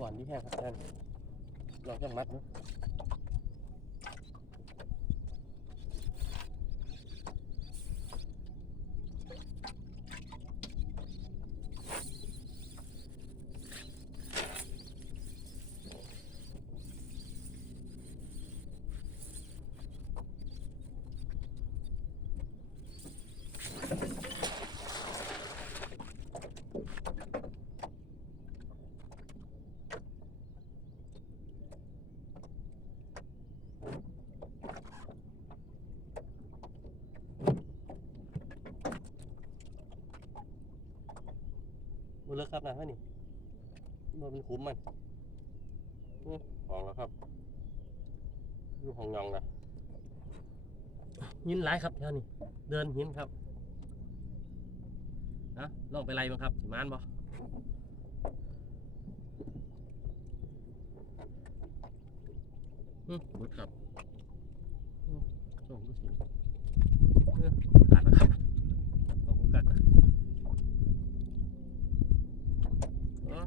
บ่อนที่แห้งครับท่านลองจังมัดเนาะ ครับนะนี่มันเป็นขุมมันห้องแล้วครับอยู่ห้องยองนะหินหลายครับแถวนี้เดินหินครับนะลองไปไล่บ้างครับสิมานบ่อืมหมดครับส่งดูสิเออขาดนะครับต้องกูกัดนะเออ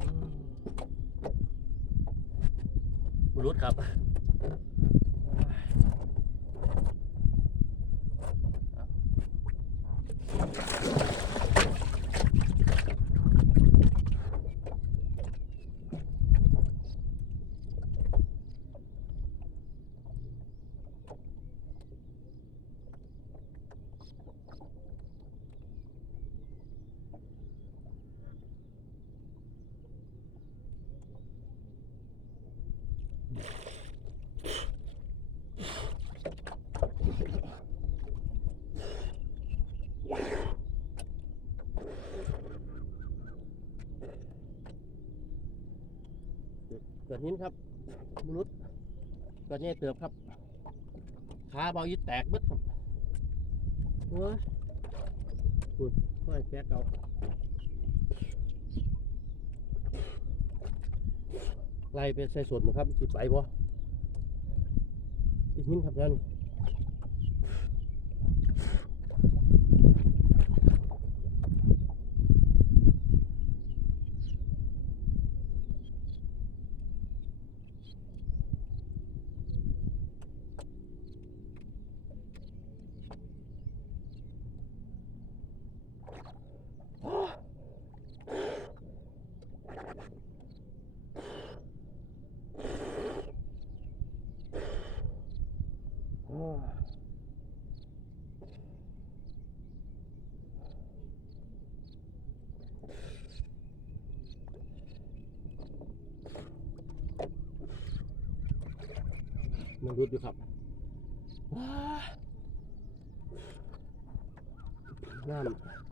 อืมบุ รุษครับ เกิ ดหินครับมนุษย์เกิดเนี่ยเติบครับขาเบายึดแตกเบึดครับโอ้ยคุณค่อยแก๊กเก่าไล่ไปใส่สวนมั้งครับสิไปบ่อีกหินครับแล้วนี่โอ้ย มันรุดอยู่ครับว้าน้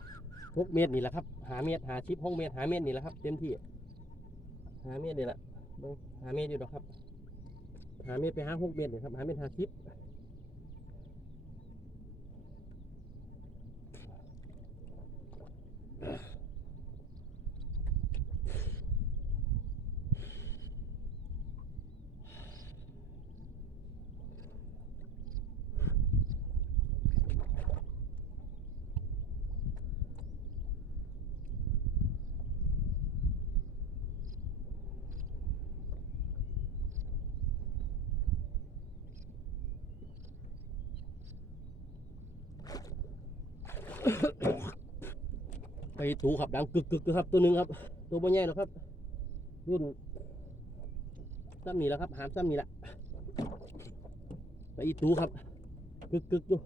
ำหกเมตรนี่แหละครับ หาเมตรหาชิปหกเมตรหาเมตรนี่แหละครับ เต็มที่ หาเมตรนี่แหละหาเมตรอยู่หรอกครับ หาเมตรไปหาหกเมตรนี่ครับ หาเมตรหาชิป ไปถูครับดังกึกกึกครับ ตัวหนึ่งครับ ตัวบ่ใหญ่หรอกครับ รุ่นซ้ำนี่แล้วครับ หามซ้ำนี่แหละไปอีตูครับ กึกกึกอยู่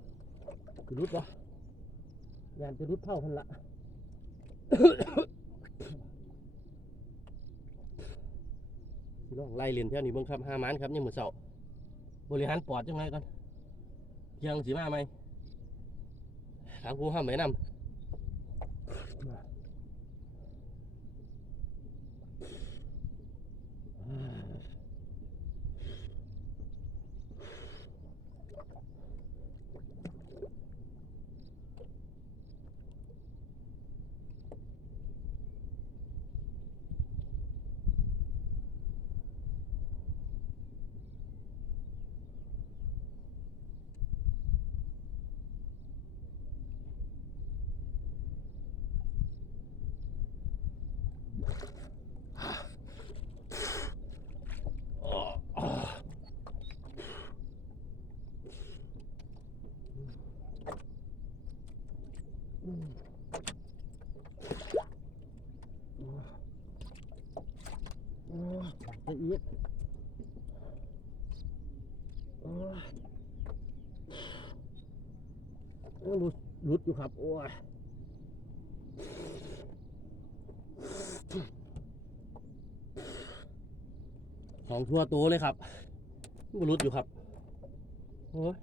คือรุดวะยานจะรุดเท่าพันละพี่องไล่เรียนแถวนี้เบิ่งครับห้ามันครับยังเหมือนเสาบริหารปอดจังไงก่อนเพียงสีมาไหม ถางกูห้ามไหมนำ อ โอ้ย โอ้ยรุดรุดอยู่ครับ โอ้ยของทั่วโตเลยครับบรุดอยู่ครับ โอ้ย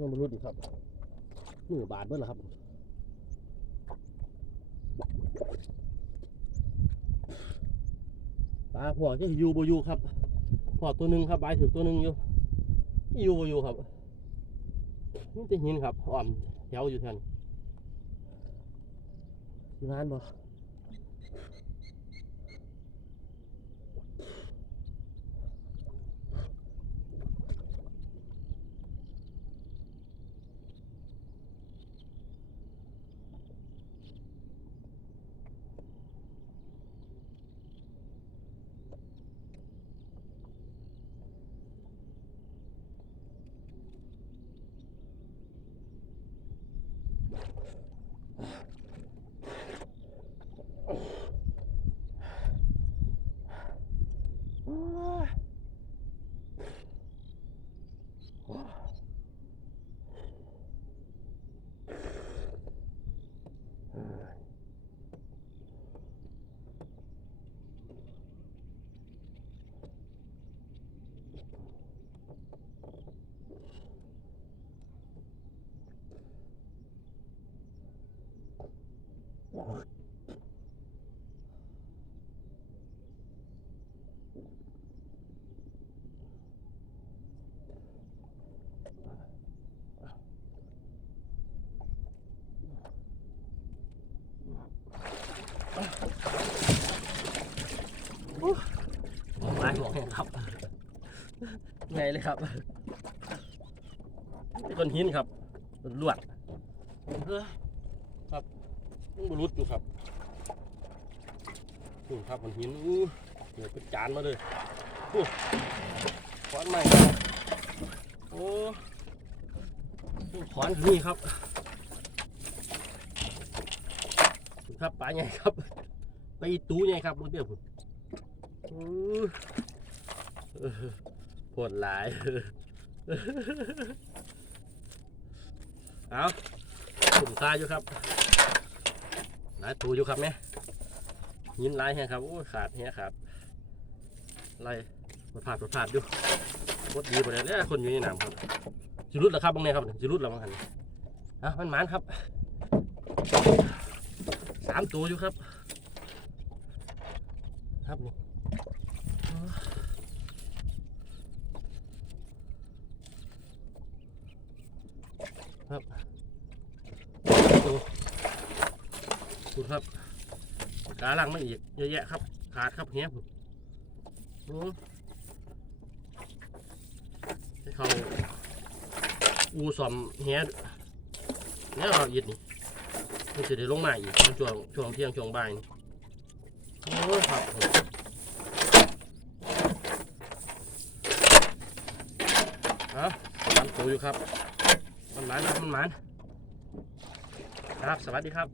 ยังบรุดอีกครับมือบาดเบิ้ลครับปลาพวจะอยู่บ่อยู่ครับพอตัวหนึ่งครับใบถึงตัวหนึ่งอยู่อยู่บ่อยู่ครับนี่จะหินครับอ่อมแถวอยู่แท่นสิงานบ่ โอ้ยเอ้ยไม้บอกครับ ไงเลยครับก้อนหินครับลวดเอ้ยครับมันบรุดอยู่ครับนี่ครับก้อนหินอู้เดี๋ยวเป็นจานมาเลยอู้ขอนใหม่โอ้ขอนนี่ครับครับปลาใหญ่ครับไปตู้ใหญ่ครับบนเดียวผม อู้เออปวดหลาย เอาถุ่มตาอยู่ครับ หลายตูอยู่ครับเนี่ยยินหลายแฮะครับ โอ้ขาดเฮียขาดไล่ปวดผาดปวดผาดอยู่ปวดดีปวดเลยคนอยู่ในน้ำครับจิรุดเหรอครับบางเนี่ยครับจิรุดเหรอบางหันอะมันหมานครับสามตัวอยู่ครับ ครับนี่ ครับตัวคุณครับกาลังไม่อีกเยอะแยะครับ ขาดครับเฮียผมโอ้ให้เขาอูสอมเฮียเนี่ยเราหยิดนี่มันจะได้ลงมาอีกช่วงช่วงเที่ยงช่วงบ่ายนี่โอ้ครับผมครับตามตัวอยู่ครับ มันหมานครับมันหมานครับสวัสดีครับ